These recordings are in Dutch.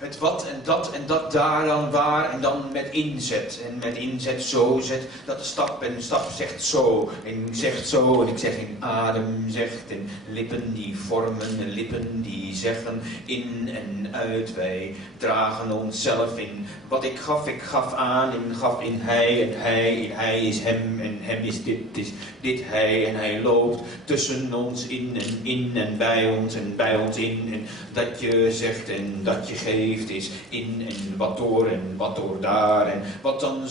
Het wat en dat daar dan waar en dan met inzet. En met inzet zo zet dat de stap en stap zegt zo. En zegt zo en ik zeg in adem zegt. En lippen die vormen en lippen die zeggen in en uit. Wij dragen onszelf in. Wat ik gaf aan en gaf in hij. En hij is hem en hem is dit hij. En hij loopt tussen ons in en bij ons in. En dat je zegt en dat je geeft is in en wat door daar. En wat dan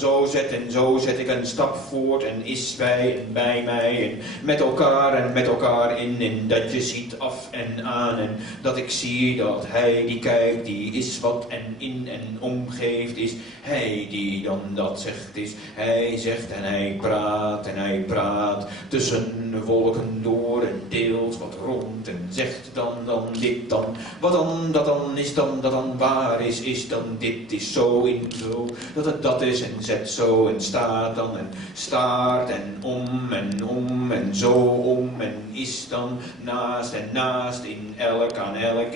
zo zet ik een stap voort en is bij mij. En met elkaar in. En dat je ziet af en aan. En dat ik zie dat hij die kijkt, die is wat en in en omgeeft is. Hij die dan dat zegt is. Hij zegt en hij praat tussen wolken door en deelt wat rond en zegt dan dit dan. Wat dan, dat dan is dan, dat dan waar is dan dit is zo in zo. Dat het dat is en zet zo en staat dan en staart en om en zo om en is dan naast in elk aan elk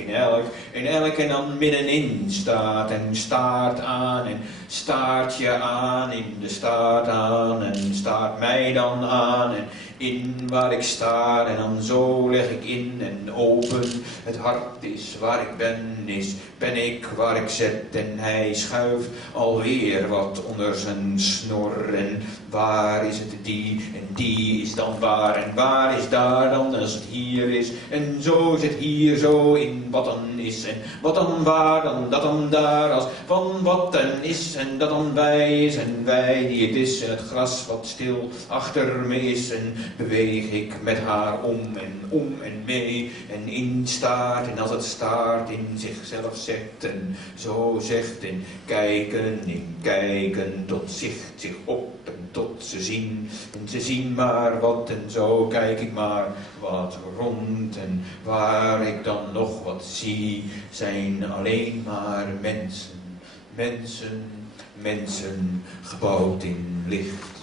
in elk en dan middenin staat en staart aan en staart je aan in de staart aan en staart mij dan aan en in waar ik sta en dan zo leg ik in en open. Het hart is waar ik ben ik waar ik zet en hij schuift alweer wat onder zijn snor en waar is het die en die is dan waar en waar is daar dan als het hier is en zo zit hier zo in wat dan is en wat dan waar dan dat dan daar als van wat dan is en dat dan wij is en wij die het is en het gras wat stil achter me is en beweeg ik met haar om en mee en in staart en als het staart in zichzelf zegt en zo zegt en kijken tot zicht zich op en tot ze zien maar wat en zo kijk ik maar wat rond en waar ik dan nog wat zie zijn alleen maar mensen gebouwd in licht.